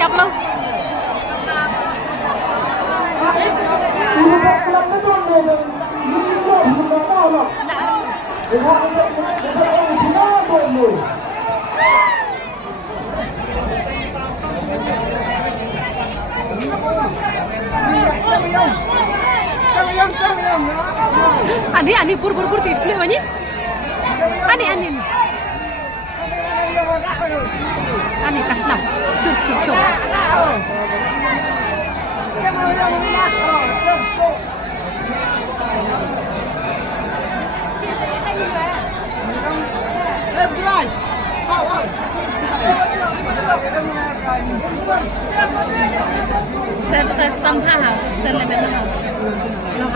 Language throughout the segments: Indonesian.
ចាប់លើAni pur tisne bani ani kasnam cur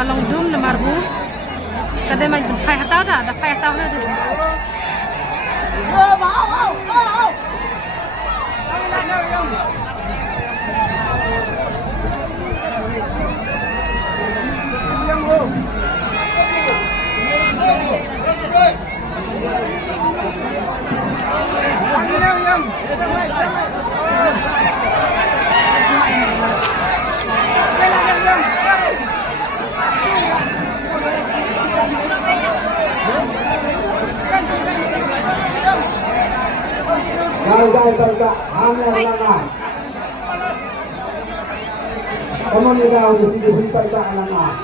Long dum na marbu kada man phai hataw da phai hataw na du Jaga hanya lengan. Kamu ni dah di sini jaga lengan.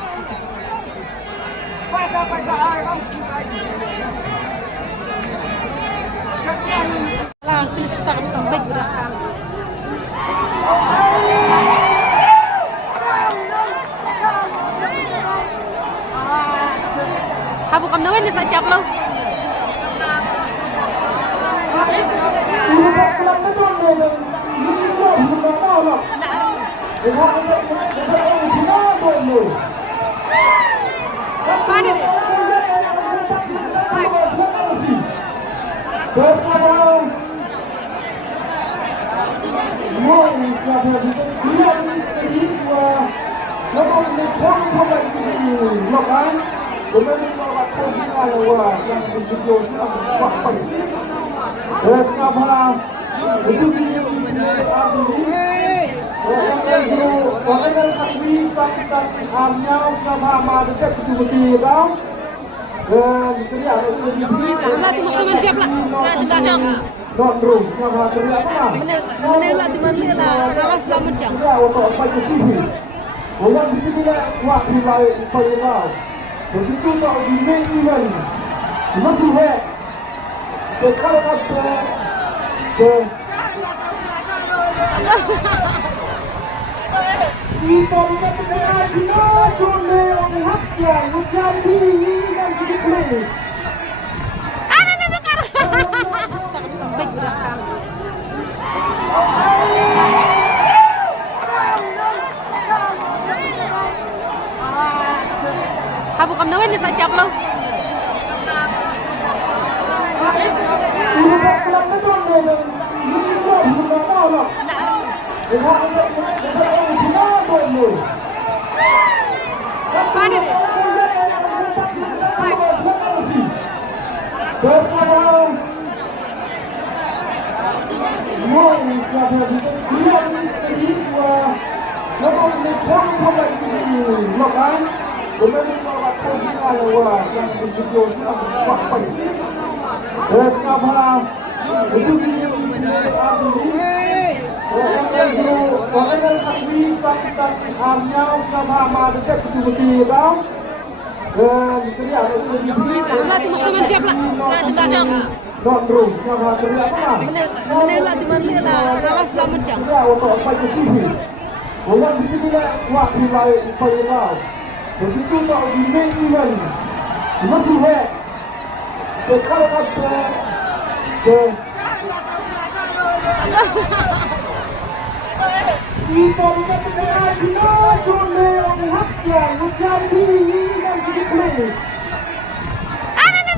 Lang tulis tak sampai belakang. Habu kam nawen sa chap lo. Sampai belakang. Habu kam nawen sa chap lo. Ana